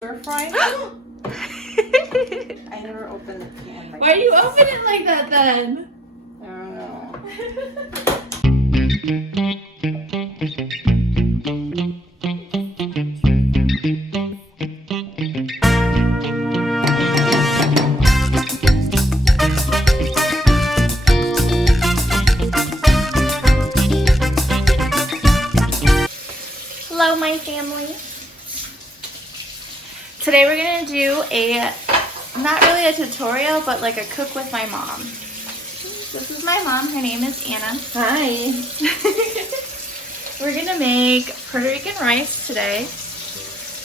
Stir fry? I never opened the can. Why do you open it like that then? I don't know. Hello, my family. Today we're gonna do not really a tutorial, but like a cook with my mom. This is my mom. Her name is Anna. Hi. We're gonna make Puerto Rican rice today,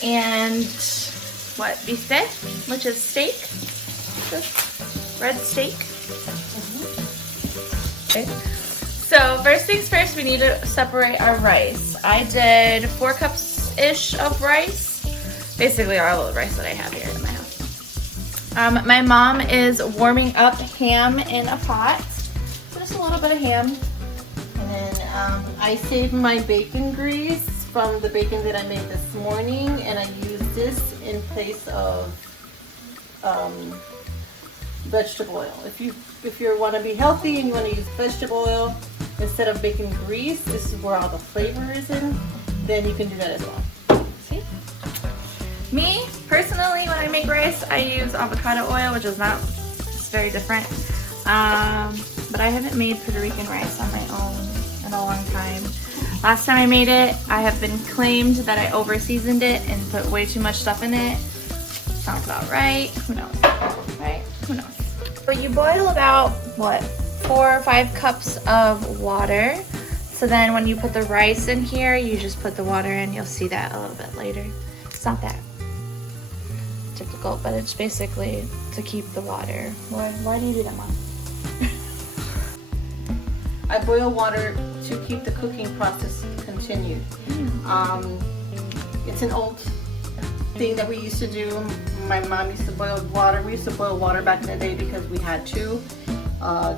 and beef steak, which is steak, just red steak. Okay. So first things first, we need to separate our rice. I did 4 cups-ish of rice. Basically all of the rice that I have here in my house. My mom is warming up ham in a pot. Just a little bit of ham. And then I saved my bacon grease from the bacon that I made this morning, and I used this in place of vegetable oil. If you want to be healthy and you want to use vegetable oil instead of bacon grease, this is where all the flavor is in, then you can do that as well. See? Me, personally, when I make rice, I use avocado oil, which is not, it's very different. But I haven't made Puerto Rican rice on my own in a long time. Last time I made it, I have been claimed that I over-seasoned it and put way too much stuff in it. Sounds about right. Who knows? Right? Who knows? But you boil about, 4 or 5 cups of water. So then when you put the rice in here, you just put the water in. You'll see that a little bit later. It's not that difficult, but it's basically to keep the water. Why do you do that, Mom? I boil water to keep the cooking process continued. It's an old thing that we used to do. My mom used to boil water. We used to boil water back in the day because we had to,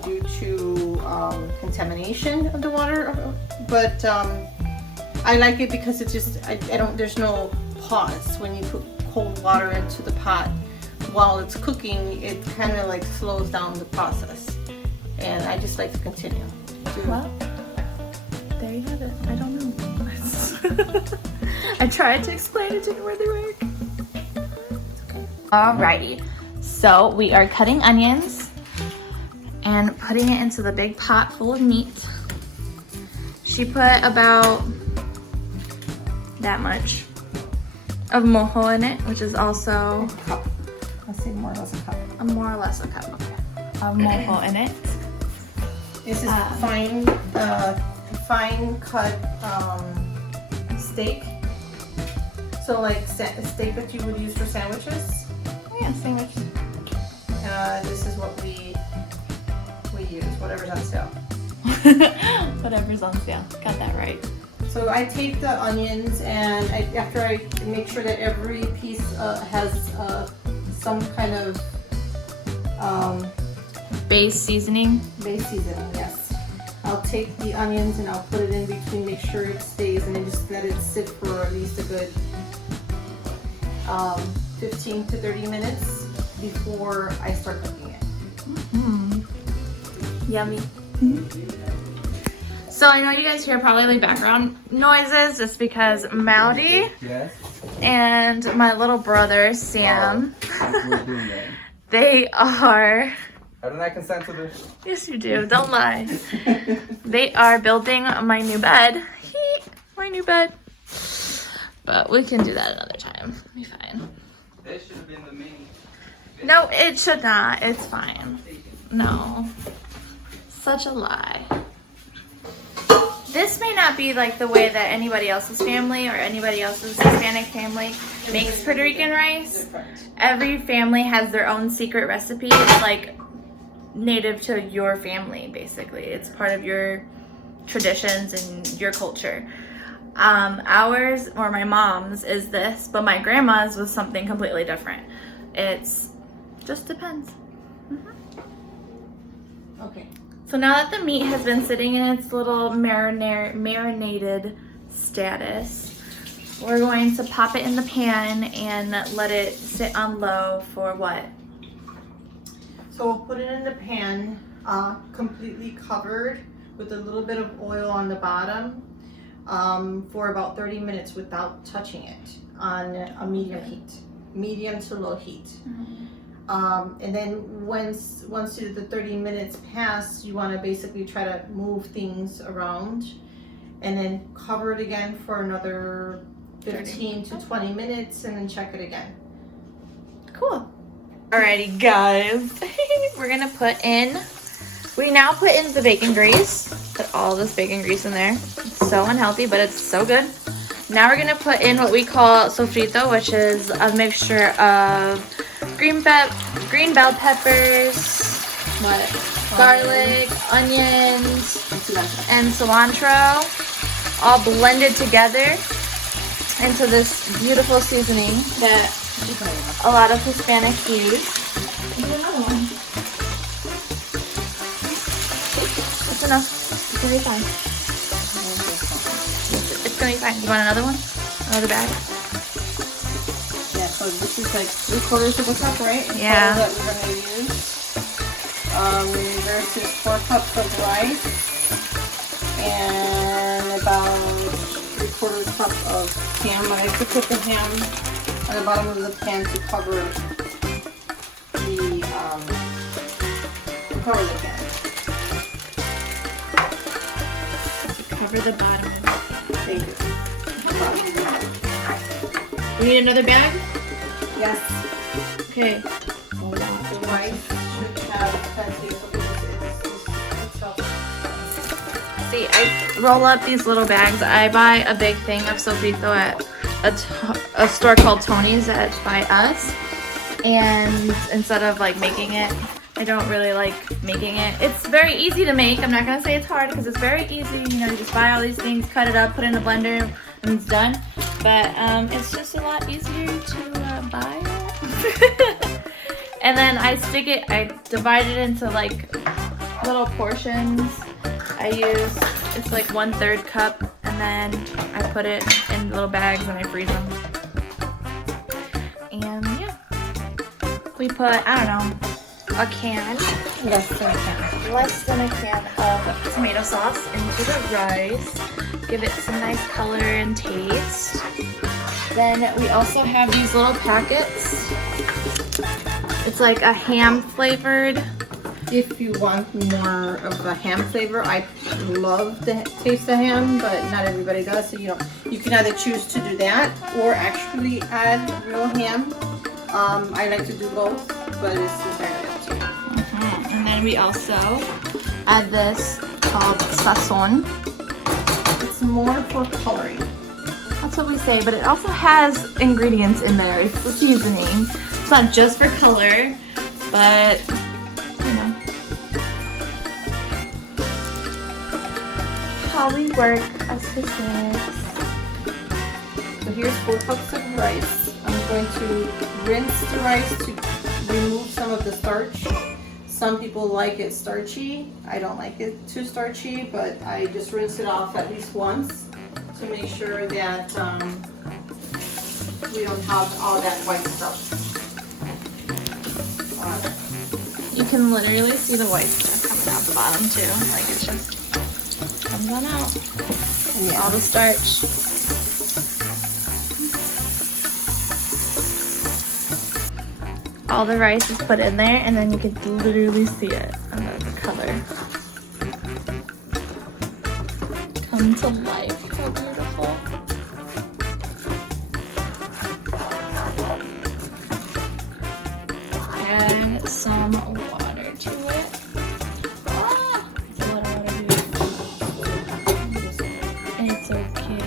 due to contamination of the water. But I like it because it's just, there's no pause when you put cold water into the pot while it's cooking. It kind of like slows down the process, and I just like to continue. Well, there you have it. I don't know. I tried to explain it, didn't really work. Alrighty, so we are cutting onions and putting it into the big pot full of meat. She put about that much of mojo in it, which is also A cup. Let's say more or less a cup. more or less a cup of mojo in it. This is fine cut steak. So like steak that you would use for sandwiches. Oh yeah, sandwich. This is what we use, whatever's on sale. Whatever's on sale. Got that right. So I take the onions, and after I make sure that every piece has some kind of Base seasoning. base seasoning, yes. I'll take the onions and I'll put it in between, make sure it stays, and then just let it sit for at least a good 15 to 30 minutes before I start cooking it. Yummy. So I know you guys hear probably like background noises just because Maudie and my little brother Sam, they are... I do not consent to this. Yes, you do. Don't lie. They are building my new bed. My new bed. But we can do that another time. It'll be fine. That should have been the main. No, it should not. It's fine. No. Such a lie. This may not be like the way that anybody else's family or anybody else's Hispanic family makes Puerto Rican rice. Every family has their own secret recipe. It's like native to your family, basically. It's part of your traditions and your culture. Ours, or my mom's, is this, but my grandma's was something completely different. It's just depends. Okay. So now that the meat has been sitting in its little marinated status, we're going to pop it in the pan and let it sit on low for what? So we'll put it in the pan, completely covered with a little bit of oil on the bottom, for about 30 minutes without touching it on a medium heat, medium to low heat. And then once the 30 minutes pass, you want to basically try to move things around, and then cover it again for another 15 to 20 minutes, and then check it again. Cool. Alrighty, guys. We're gonna we now put in the bacon grease. Put all this bacon grease in there. It's so unhealthy, but it's so good. Now we're gonna put in what we call sofrito, which is a mixture of green bell peppers, garlic, onions, and cilantro, all blended together into this beautiful seasoning that a lot of Hispanics use. That's enough. It's gonna be fine. It's gonna be fine. You want another one? Another bag? Yeah, so this is like 3/4 of a cup, right? Yeah. That we're gonna use. Versus 4 cups of rice and about 3/4 cup of ham. I like to put the ham on the bottom of the pan to cover the pan. Cover the bottom. Thank you. We need another bag? Yes. Okay. The rice should have plenty of See, I roll up these little bags. I buy a big thing of sofrito at a store called Tony's that's by us. And instead of like making it, I don't really like making it. It's very easy to make. I'm not gonna say it's hard because it's very easy. You know, you just buy all these things, cut it up, put it in a blender, and it's done. But it's just a lot easier to buy it. And then I divide it into like little portions. It's like 1/3 cup, and then I put it in little bags and I freeze them. And yeah, we put, I don't know, a can. Less than a can. Of tomato sauce into the rice. Give it some nice color and taste. Then we also have these little packets. It's like a ham flavored. If you want more of a ham flavor, I love the taste of ham, but not everybody does. So you can either choose to do that or actually add real ham. I like to do both, but it's entirely up to you. And then we also add this called sazon. It's more for coloring. That's what we say, but it also has ingredients in there. It's the seasoning. It's not just for color, but you know how we work as Hispanics. So here's 4 cups of rice. I'm going to rinse the rice to remove some of the starch. Some people like it starchy. I don't like it too starchy, but I just rinse it off at least once to make sure that we don't have all that white stuff on it. You can literally see the white stuff coming out the bottom too. Like it just comes on out. Yeah. All the starch. All the rice is put in there, and then you can literally see it under the color. Come to life. How beautiful. Add some water to it. Ah, it's a lot of water here. It's okay.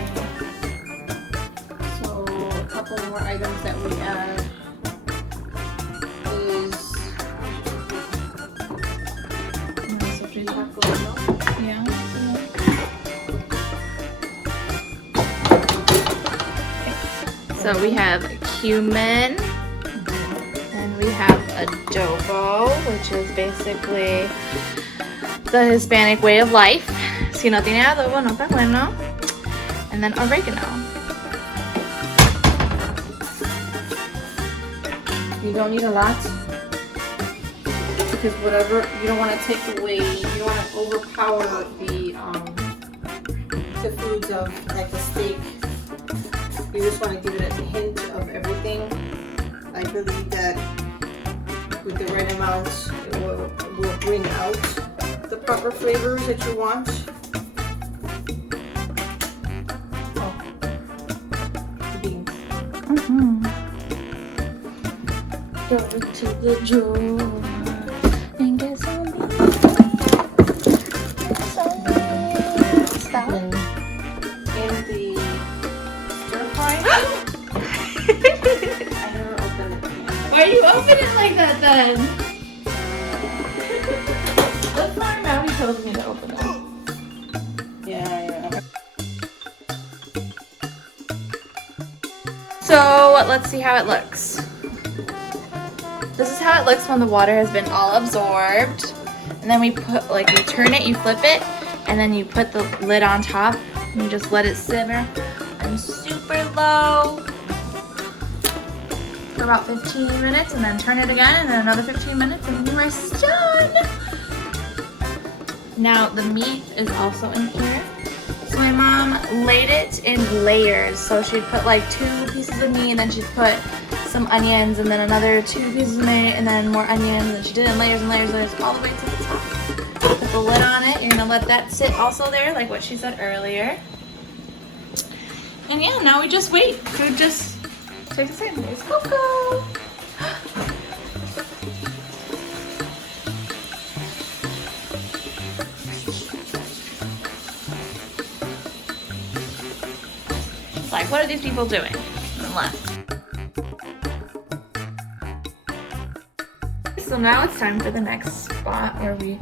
So a couple more items that we add is Yeah. So we have cumin, and we have adobo, which is basically the Hispanic way of life. Si no tiene adobo, no está bueno. And then oregano. You don't need a lot. Because whatever, you don't want to take away, you don't want to overpower the foods of like the steak. You just want to give it a hint of everything. I believe that with the right amount, it will bring out the proper flavors that you want. Oh, the beans. Go to the drawer and get some beans. Stop. In the stir fry. I never opened it. Why are you opening it like that then? That's why Maui told me to open it. Yeah. So let's see how it looks. This is how it looks when the water has been all absorbed. And then we put, like, you turn it, you flip it, and then you put the lid on top and you just let it simmer on super low for about 15 minutes, and then turn it again, and then another 15 minutes, and the rice is done. Now the meat is also in here. So my mom laid it in layers. So she'd put like 2 pieces of meat, and then she'd put some onions, and then another 2 pieces of meat, and then more onions, and she did it in layers and layers and layers all the way to the top. Put the lid on it. You're gonna let that sit also there, like what she said earlier. And yeah, now we just wait. Food just takes a second. There's Coco. It's like, what are these people doing? And left. So now it's time for the next spot where we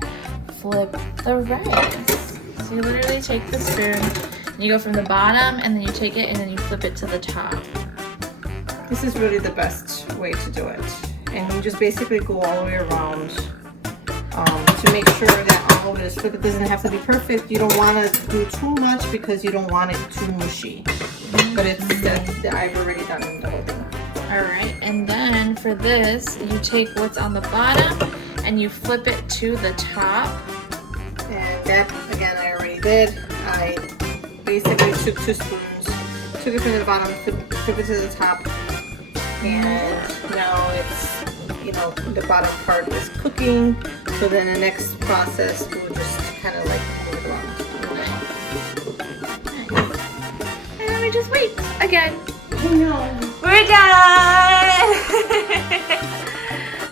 flip the rice. So you literally take the spoon, and you go from the bottom, and then you take it, and then you flip it to the top. This is really the best way to do it. And you just basically go all the way around to make sure that all of it is flipped. It doesn't have to be perfect. You don't want to do too much because you don't want it too mushy. But it's I've already done the whole thing. Alright, and then for this, you take what's on the bottom and you flip it to the top. And that, again, I already did. I basically took 2 spoons, took it from the bottom, flip it to the top. And now it's, you know, the bottom part is cooking. So then the next process, we'll just kind of like move it around. And then we just wait again. I know. We're done!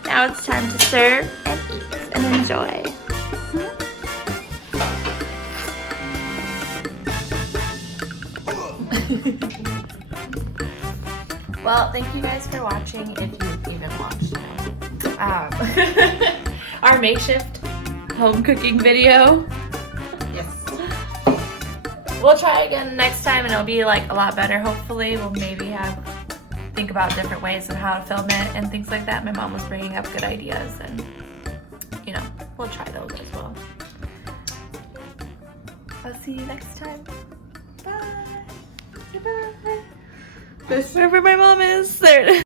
Now it's time to serve and eat and enjoy. Well, thank you guys for watching, if you've even watched our makeshift home cooking video. Yes. We'll try again next time, and it'll be like a lot better. Hopefully, we'll maybe think about different ways of how to film it and things like that. My mom was bringing up good ideas, and you know, we'll try those as well. I'll see you next time. Bye. Goodbye. Wherever my mom is. There it is.